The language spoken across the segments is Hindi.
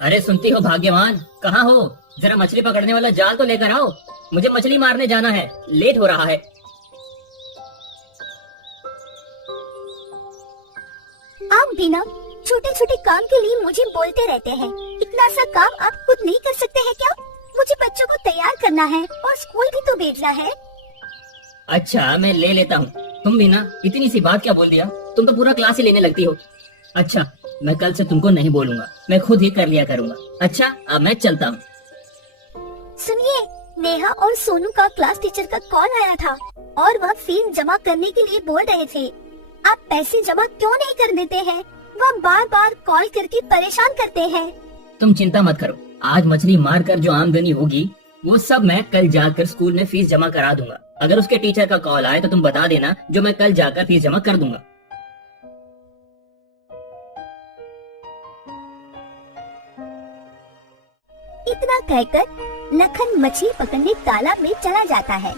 अरे सुनती हो भाग्यवान, कहाँ हो? जरा मछली पकड़ने वाला जाल तो लेकर आओ। मुझे मछली मारने जाना है, लेट हो रहा है। आप भी ना छोटे छोटे काम के लिए मुझे बोलते रहते हैं। इतना सा काम आप खुद नहीं कर सकते हैं क्या? मुझे बच्चों को तैयार करना है और स्कूल भी तो भेजना है। अच्छा मैं ले लेता हूँ। तुम भी ना इतनी सी बात क्या बोल दिया? तुम तो पूरा क्लास ही लेने लगती हो। अच्छा मैं कल से तुमको नहीं बोलूंगा, मैं खुद ही कर लिया करूंगा। अच्छा अब मैं चलता हूँ। सुनिए, नेहा और सोनू का क्लास टीचर का कॉल आया था और वह फीस जमा करने के लिए बोल रहे थे। आप पैसे जमा क्यों नहीं कर देते हैं? वह बार बार कॉल करके परेशान करते हैं। तुम चिंता मत करो, आज मछली मार कर जो आमदनी होगी वो सब मैं कल जाकर स्कूल में फीस जमा करा दूंगा। अगर उसके टीचर का कॉल आए तो तुम बता देना, जो मैं कल जाकर फीस जमा कर दूंगा। इतना कहकर लखन मछली पकड़ने तालाब में चला जाता है।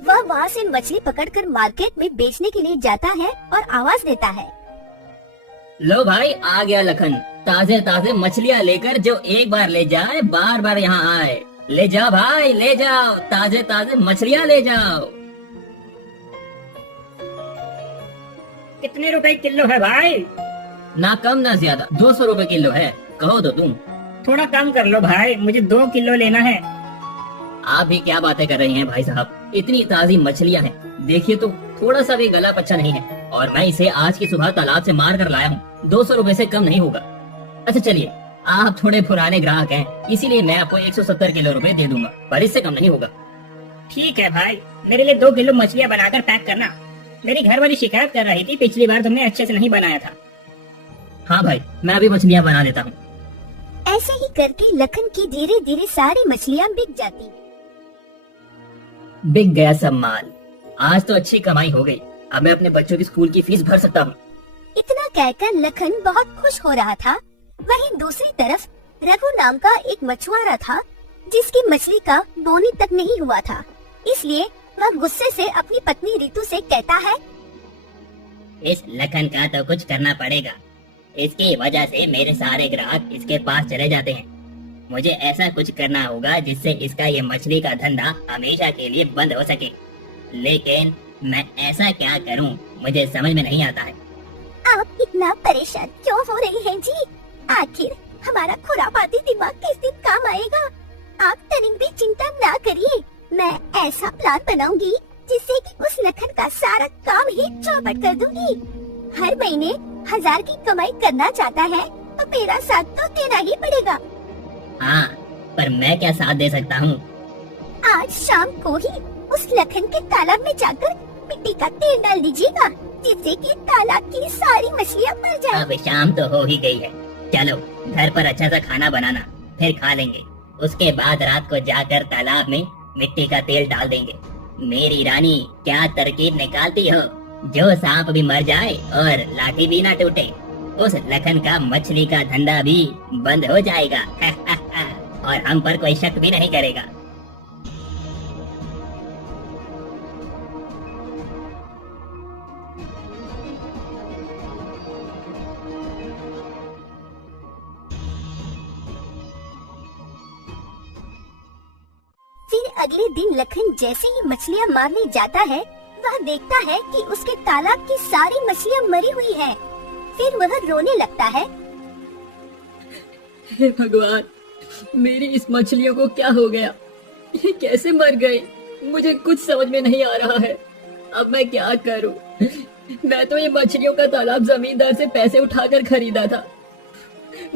वह वहाँ से मछली पकड़कर मार्केट में बेचने के लिए जाता है और आवाज देता है। लो भाई आ गया लखन, ताजे ताजे मछलियाँ लेकर जो एक बार ले जाए बार बार यहाँ आए। ले जाओ भाई ले जाओ, ताजे ताजे मछलियाँ ले जाओ। कितने रुपए किलो है भाई? ना कम ना ज्यादा, 200 रुपए किलो है। कहो तो तुम। थोड़ा कम कर लो भाई, मुझे 2 किलो लेना है। आप भी क्या बातें कर रही हैं भाई साहब, इतनी ताजी मछलियाँ हैं, देखिए तो थोड़ा सा भी गला पच्चा नहीं है। और मैं इसे आज की सुबह तालाब से मार कर लाया हूँ, 200 रुपए से कम नहीं होगा। अच्छा चलिए, आप थोड़े पुराने ग्राहक हैं, इसीलिए मैं आपको 170 किलो रुपए दे दूंगा, पर इससे कम नहीं होगा। ठीक है भाई, मेरे लिए 2 किलो मछलियाँ बनाकर पैक करना। मेरी घर वाली शिकायत कर रही थी पिछली बार तुमने अच्छे से नहीं बनाया था। हाँ भाई, मैं अभी मछलियाँ बना देता हूँ। ऐसे ही करके लखन की धीरे धीरे सारी मछलियाँ बिक जाती। बिक गया सब माल, आज तो अच्छी कमाई हो गई। अब मैं अपने बच्चों की स्कूल की फीस भर सकता हूँ। इतना कहकर लखन बहुत खुश हो रहा था। वहीं दूसरी तरफ रघु नाम का एक मछुआरा था, जिसकी मछली का बोनी तक नहीं हुआ था। इसलिए वह गुस्से से अपनी पत्नी रितु से कहता है, इस लखन का तो कुछ करना पड़ेगा। इसकी वजह से मेरे सारे ग्राहक इसके पास चले जाते हैं। मुझे ऐसा कुछ करना होगा जिससे इसका ये मछली का धंधा हमेशा के लिए बंद हो सके। लेकिन मैं ऐसा क्या करूं, मुझे समझ में नहीं आता है। आप इतना परेशान क्यों हो रही हैं जी? आखिर हमारा खुरापाती दिमाग किस दिन काम आएगा? आप तनिक भी चिंता ना करिए, मैं ऐसा प्लान बनाऊंगी जिससे कि उस लखन का सारा काम ही चौपट कर दूंगी। हर महीने 1000 की कमाई करना चाहता है तो मेरा साथ तो देना ही पड़ेगा। हाँ, पर मैं क्या साथ दे सकता हूँ? आज शाम को ही उस लखन के तालाब में जाकर मिट्टी का तेल डाल दीजिएगा, जिससे कि तालाब की सारी मछलियाँ मर जाएं। अब शाम तो हो ही गई है, चलो घर पर अच्छा सा खाना बनाना, फिर खा लेंगे। उसके बाद रात को जाकर तालाब में मिट्टी का तेल डाल देंगे। मेरी रानी क्या तरकीब निकालती हो, जो सांप भी मर जाए और लाठी भी ना टूटे। उस लखन का मछली का धंधा भी बंद हो जाएगा और हम पर कोई शक भी नहीं करेगा। फिर अगले दिन लखन जैसे ही मछलियाँ मारने जाता है, वह देखता है कि उसके तालाब की सारी मछलियाँ मरी हुई हैं। फिर वह रोने लगता है। हे भगवान, मेरी इस मछलियों को क्या हो गया? ये कैसे मर गए? मुझे कुछ समझ में नहीं आ रहा है। अब मैं क्या करूं? मैं तो ये मछलियों का तालाब जमींदार से पैसे उठाकर खरीदा था।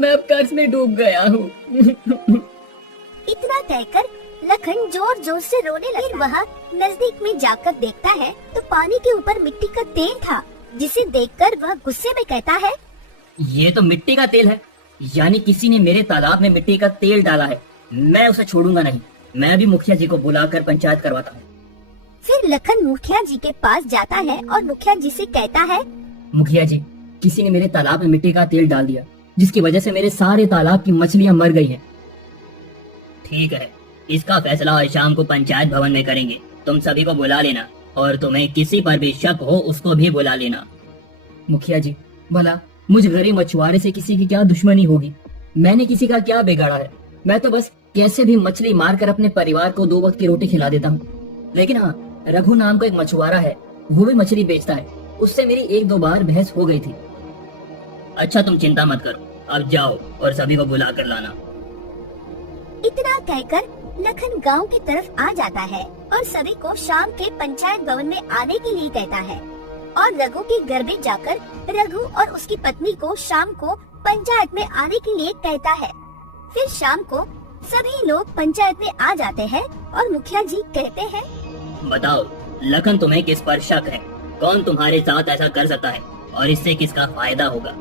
मैं अब कर्ज में डूब गया हूँ। इतना कहकर लखन जोर जोर से रोने लगा। फिर वह नजदीक में जाकर देखता है तो पानी के ऊपर मिट्टी का तेल था, जिसे देखकर वह गुस्से में कहता है, ये तो मिट्टी का तेल है, यानी किसी ने मेरे तालाब में मिट्टी का तेल डाला है। मैं उसे छोड़ूंगा नहीं, मैं भी मुखिया जी को बुलाकर पंचायत करवाता हूँ। फिर लखन मुखिया जी के पास जाता है और मुखिया जी से कहता है, मुखिया जी, किसी ने मेरे तालाब में मिट्टी का तेल डाल दिया, जिसकी वजह से मेरे सारे तालाब की मछलियाँ मर गई हैं। ठीक है, इसका फैसला आज शाम को पंचायत भवन में करेंगे। तुम सभी को बुला लेना और तुम्हें किसी पर भी शक हो उसको भी बुला लेना। मुखिया जी, भला मुझ गरीब मछुआरे से किसी की क्या दुश्मनी होगी? मैंने किसी का क्या बिगाड़ा है? मैं तो बस कैसे भी मछली मारकर अपने परिवार को 2 वक्त की रोटी खिला देता हूँ। लेकिन हाँ, रघु नाम का एक मछुआरा है, वो भी मछली बेचता है। उससे मेरी 1-2 बार बहस हो गई थी। अच्छा तुम चिंता मत करो, अब जाओ और सभी को बुला कर लाना। इतना कहकर लखन गांव की तरफ आ जाता है और सभी को शाम के पंचायत भवन में आने के लिए कहता है और रघु के घर में जाकर रघु और उसकी पत्नी को शाम को पंचायत में आने के लिए कहता है। फिर शाम को सभी लोग पंचायत में आ जाते हैं और मुखिया जी कहते हैं, बताओ लखन, तुम्हें किस पर शक है? कौन तुम्हारे साथ ऐसा कर सकता है और इससे किसका फायदा होगा?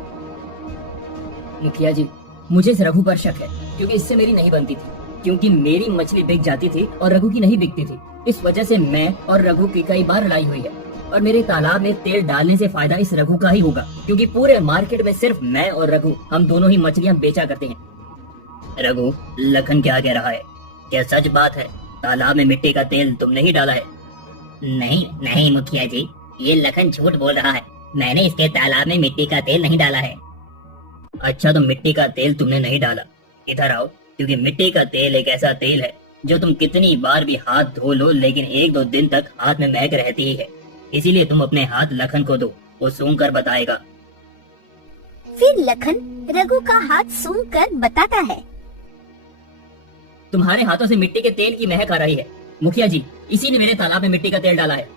मुखिया जी, मुझे इस रघु पर शक है, क्योंकि इससे मेरी नहीं बनती थी। क्योंकि मेरी मछली बिक जाती थी और रघु की नहीं बिकती थी। इस वजह से मैं और रघु की कई बार लड़ाई हुई है। और मेरे तालाब में तेल डालने से फायदा इस रघु का ही होगा, क्योंकि पूरे मार्केट में सिर्फ मैं और रघु, हम दोनों ही मछलियाँ बेचा करते हैं। रघु, लखन क्या कह रहा है? क्या सच बात है? तालाब में मिट्टी का तेल तुमने ही डाला है? नहीं नहीं मुखिया जी, ये लखन झूठ बोल रहा है। मैंने इसके तालाब में मिट्टी का तेल नहीं डाला है। अच्छा, तो मिट्टी का तेल तुमने नहीं डाला? इधर आओ, क्योंकि मिट्टी का तेल एक ऐसा तेल है जो तुम कितनी बार भी हाथ धो लो लेकिन 1-2 दिन तक हाथ में महक रहती ही है। इसीलिए तुम अपने हाथ लखन को दो, वो सूंघ कर बताएगा। फिर लखन रघु का हाथ सूंघ कर बताता है। तुम्हारे हाथों से मिट्टी के तेल की महक आ रही है। मुखिया जी, इसी ने मेरे तालाब में मिट्टी का तेल डाला है।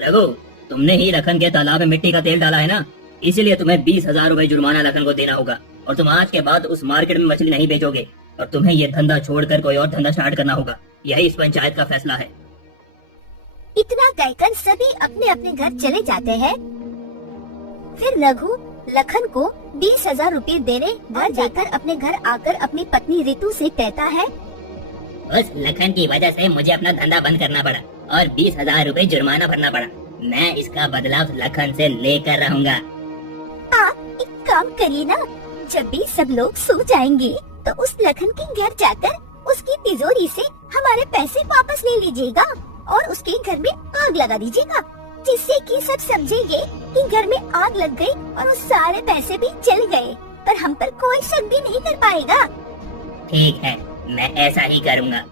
रघु, तुमने ही लखन के तालाब में मिट्टी का तेल डाला है ना? इसीलिए तुम्हें 20,000 रुपए जुर्माना लखन को देना होगा और तुम आज के बाद उस मार्केट में मछली नहीं बेचोगे और तुम्हें ये धंधा छोड़कर कोई और धंधा स्टार्ट करना होगा। यही इस पंचायत का फैसला है। इतना कहकर सभी अपने अपने घर चले जाते हैं। फिर रघु लखन को 20,000 रुपए देने घर जाकर अपने घर आकर अपनी पत्नी रितु से कहता है, उस लखन की वजह से मुझे अपना धंधा बंद करना पड़ा और 20,000 रुपए जुर्माना भरना पड़ा। मैं इसका बदलाव लखन से लेकर रहूंगा। आप एक काम करिए ना, जब भी सब लोग सो जाएंगे तो उस लखन के घर जाकर उसकी तिजोरी से हमारे पैसे वापस ले लीजिएगा और उसके घर में आग लगा दीजिएगा, जिससे कि सब समझेंगे कि घर में आग लग गई और उस सारे पैसे भी जल गए, पर हम पर कोई शक भी नहीं कर पाएगा। ठीक है, मैं ऐसा ही करूँगा।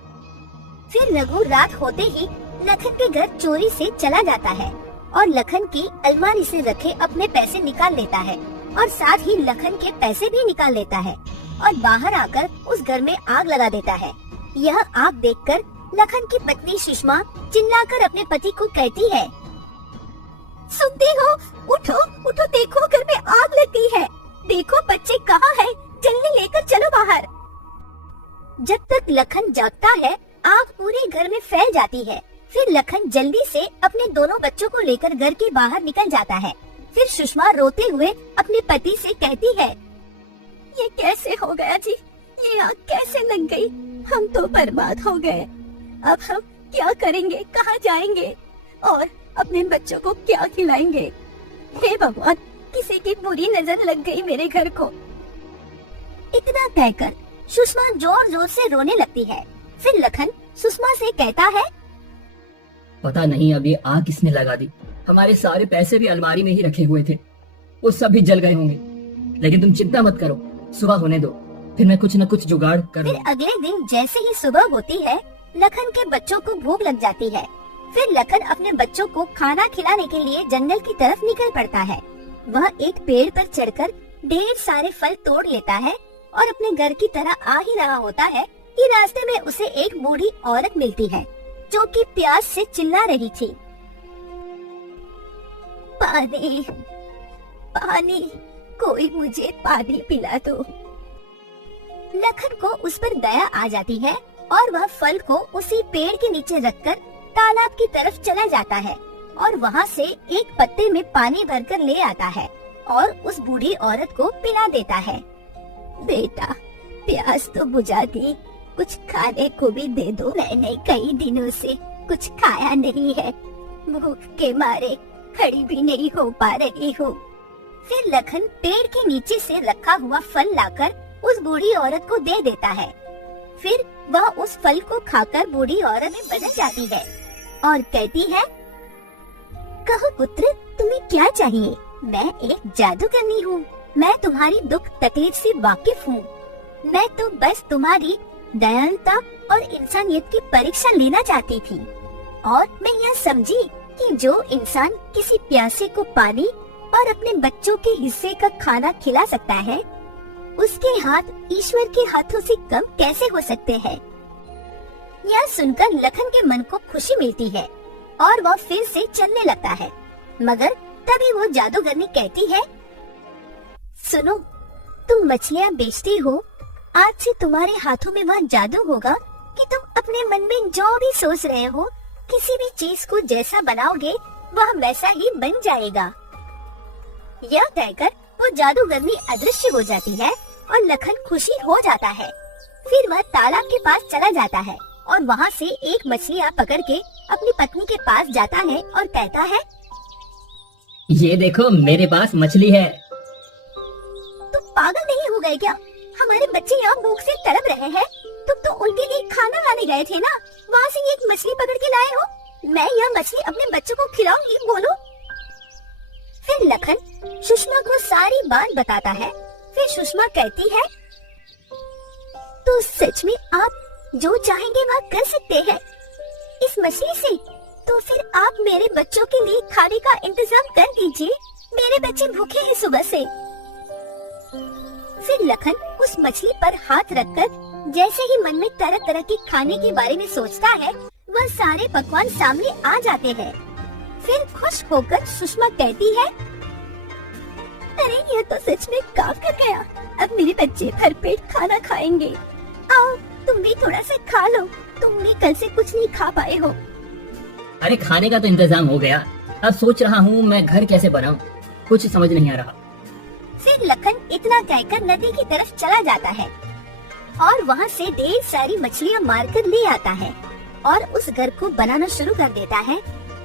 फिर रघु रात होते ही लखन के घर चोरी से चला जाता है और लखन की अलमारी से रखे अपने पैसे निकाल लेता है और साथ ही लखन के पैसे भी निकाल लेता है और बाहर आकर उस घर में आग लगा देता है। यह आग देखकर लखन की पत्नी सुषमा चिल्लाकर अपने पति को कहती है, सुनते हो? उठो उठो, देखो घर में आग लग गई है। देखो बच्चे कहाँ हैं? जल्दी लेकर चलो बाहर। जब तक लखन जागता है आग पूरे घर में फैल जाती है। फिर लखन जल्दी से अपने दोनों बच्चों को लेकर घर के बाहर निकल जाता है। फिर सुषमा रोते हुए अपने पति से कहती है, ये कैसे हो गया जी? ये आग कैसे लग गई? हम तो बर्बाद हो गए। अब हम क्या करेंगे? कहाँ जाएंगे? और अपने बच्चों को क्या खिलाएंगे? हे भगवान, किसी की बुरी नजर लग गई मेरे घर को। इतना कहकर सुषमा जोर जोर से रोने लगती है। फिर लखन सुषमा से कहता है, पता नहीं अब ये आग किसने लगा दी। हमारे सारे पैसे भी अलमारी में ही रखे हुए थे, वो सब भी जल गए होंगे। लेकिन तुम चिंता मत करो, सुबह होने दो, फिर मैं कुछ न कुछ जुगाड़ कर फिर अगले दिन जैसे ही सुबह होती है लखन के बच्चों को भूख लग जाती है। फिर लखन अपने बच्चों को खाना खिलाने के लिए जंगल की तरफ निकल पड़ता है। वह एक पेड़ पर चढ़कर ढेर सारे फल तोड़ लेता है और अपने घर की तरह आ ही रहा होता है कि रास्ते में उसे एक बूढ़ी औरत मिलती है जो कि प्यास से चिल्ला रही थी, पानी पानी, कोई मुझे पानी पिला दो। लखन को उस पर दया आ जाती है और वह फल को उसी पेड़ के नीचे रखकर तालाब की तरफ चला जाता है और वहाँ से एक पत्ते में पानी भरकर ले आता है और उस बूढ़ी औरत को पिला देता है। बेटा, प्यास तो बुझा दी, कुछ खाने को भी दे दो। मैंने कई दिनों से कुछ खाया नहीं है, भूख के मारे खड़ी भी नहीं हो पा रही हूँ। फिर लखन पेड़ के नीचे से रखा हुआ फल लाकर उस बूढ़ी औरत को दे देता है। फिर वह उस फल को खाकर बूढ़ी औरत में बदल जाती है और कहती है, कहो पुत्र, तुम्हें क्या चाहिए? मैं एक जादूगरनी हूँ। मैं तुम्हारी दुख तकलीफ से वाकिफ हूँ। मैं तो बस तुम्हारी दयालुता और इंसानियत की परीक्षा लेना चाहती थी। और मैं यह समझी कि जो इंसान किसी प्यासे को पानी और अपने बच्चों के हिस्से का खाना खिला सकता है, उसके हाथ ईश्वर के हाथों से कम कैसे हो सकते हैं। यह सुनकर लखन के मन को खुशी मिलती है और वह फिर से चलने लगता है। मगर तभी वो जादूगरनी कहती है, सुनो, तुम मछलियाँ बेचती हो। आज से तुम्हारे हाथों में वह जादू होगा कि तुम अपने मन में जो भी सोच रहे हो, किसी भी चीज को जैसा बनाओगे वह वैसा ही बन जाएगा। यह कहकर वो जादूगरनी अदृश्य हो जाती है और लखन खुशी हो जाता है। फिर वह तालाब के पास चला जाता है और वहाँ से एक मछलियाँ पकड़ के अपनी पत्नी के पास जाता है और कहता है, ये देखो मेरे पास मछली है। तुम पागल नहीं हो गए क्या? हमारे बच्चे यहाँ भूख से तड़प रहे हैं। तुम तो उनके लिए खाना लाने गए थे ना, वहाँ से एक मछली पकड़ के लाए हो। मैं यह मछली अपने बच्चों को खिलाऊंगी, बोलो। फिर लखन सुषमा को सारी बात बताता है। फिर सुषमा कहती है, तो सच में आप जो चाहेंगे वह कर सकते हैं इस मछली से। तो फिर आप मेरे बच्चों के लिए खाने का इंतजाम कर दीजिए। मेरे बच्चे भूखे हैं सुबह से। फिर लखन उस मछली पर हाथ रखकर जैसे ही मन में तरह तरह के खाने के बारे में सोचता है, वह सारे पकवान सामने आ जाते हैं। फिर खुश होकर सुषमा कहती है, अरे यह तो सच में काम कर गया। अब मेरे बच्चे भरपेट खाना खाएंगे। आओ तुम भी थोड़ा सा खा लो, तुम भी कल से कुछ नहीं खा पाए हो। अरे खाने का तो इंतजाम हो गया, अब सोच रहा हूँ मैं घर कैसे बनाऊँ, कुछ समझ नहीं आ रहा। फिर लखन इतना कहकर नदी की तरफ चला जाता है और वहाँ से ढेर सारी मछलियाँ मारकर ले आता है और उस घर को बनाना शुरू कर देता है।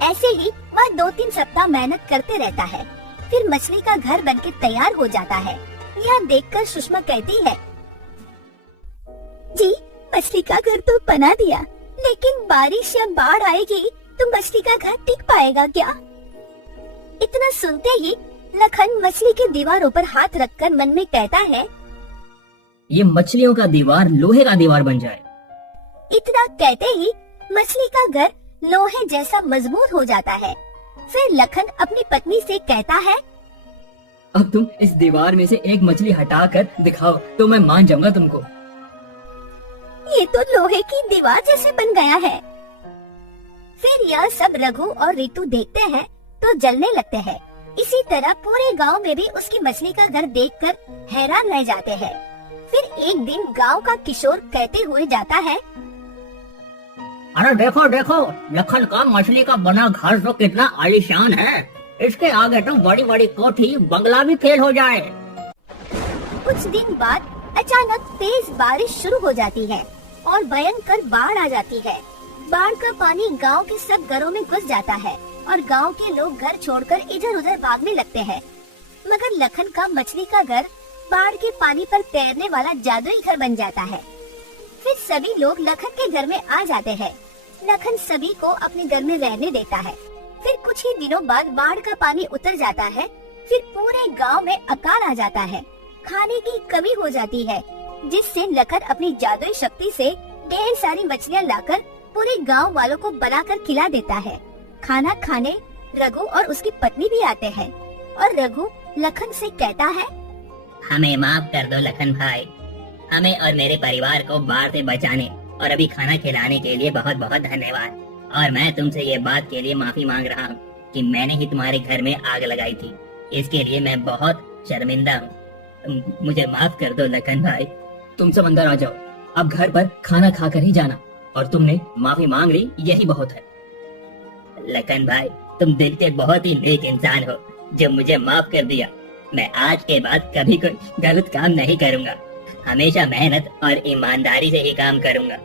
ऐसे ही वह 2-3 सप्ताह मेहनत करते रहता है। फिर मछली का घर बनके तैयार हो जाता है। यह देखकर सुषमा कहती है, जी मछली का घर तो बना दिया, लेकिन बारिश या बाढ़ आएगी तो मछली का घर टिक पाएगा क्या? इतना सुनते ही लखन मछली के दीवारों पर हाथ रखकर मन में कहता है, ये मछलियों का दीवार लोहे का दीवार बन जाए। इतना कहते ही मछली का घर लोहे जैसा मजबूत हो जाता है। फिर लखन अपनी पत्नी से कहता है, अब तुम इस दीवार में से एक मछली हटाकर दिखाओ तो मैं मान जाऊंगा तुमको। ये तो लोहे की दीवार जैसे बन गया है। फिर यह सब रघु और रितु देखते हैं तो जलने लगते हैं। इसी तरह पूरे गांव में भी उसकी मछली का घर देखकर हैरान रह जाते हैं। फिर एक दिन गांव का किशोर कहते हुए जाता है, अरे देखो देखो, लखन का मछली का बना घर तो कितना आलीशान है। इसके आगे तो बड़ी बड़ी कोठी बंगला भी फेल हो जाए। कुछ दिन बाद अचानक तेज बारिश शुरू हो जाती है और भयंकर बाढ़ आ जाती है। बाढ़ का पानी गांव के सब घरों में घुस जाता है और गांव के लोग घर छोड़कर इधर उधर भागने लगते हैं। मगर लखन का मछली का घर बाढ़ के पानी पर तैरने वाला जादुई घर बन जाता है। फिर सभी लोग लखन के घर में आ जाते हैं। लखन सभी को अपने घर में रहने देता है। फिर कुछ ही दिनों बाद बाढ़ का पानी उतर जाता है। फिर पूरे गांव में अकाल आ जाता है। खाने की कमी हो जाती है, जिससे लखन अपनी जादुई शक्ति से ढेर सारी मछलियाँ लाकर पूरे गांव वालों को बनाकर खिला देता है। खाना खाने रघु और उसकी पत्नी भी आते हैं और रघु लखन से कहता है, हमें माफ कर दो लखन भाई, हमें और मेरे परिवार को बाढ़ से बचाने और अभी खाना खिलाने के लिए बहुत बहुत धन्यवाद। और मैं तुमसे ये बात के लिए माफी मांग रहा हूँ कि मैंने ही तुम्हारे घर में आग लगाई थी। इसके लिए मैं बहुत शर्मिंदा हूँ। मुझे माफ कर दो लखन भाई। तुम सब अंदर आ जाओ, अब घर पर खाना खाकर ही जाना। और तुमने माफी मांग ली, यही बहुत है। लखन भाई, तुम दिल के बहुत ही नेक इंसान हो जो मुझे माफ कर दिया। मैं आज के बाद कभी कोई गलत काम नहीं करूँगा। हमेशा मेहनत और ईमानदारी से ही काम करूँगा।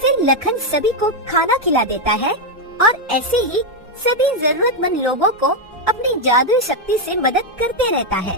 फिर लखन सभी को खाना खिला देता है और ऐसे ही सभी जरूरतमंद लोगों को अपनी जादुई शक्ति से मदद करते रहता है।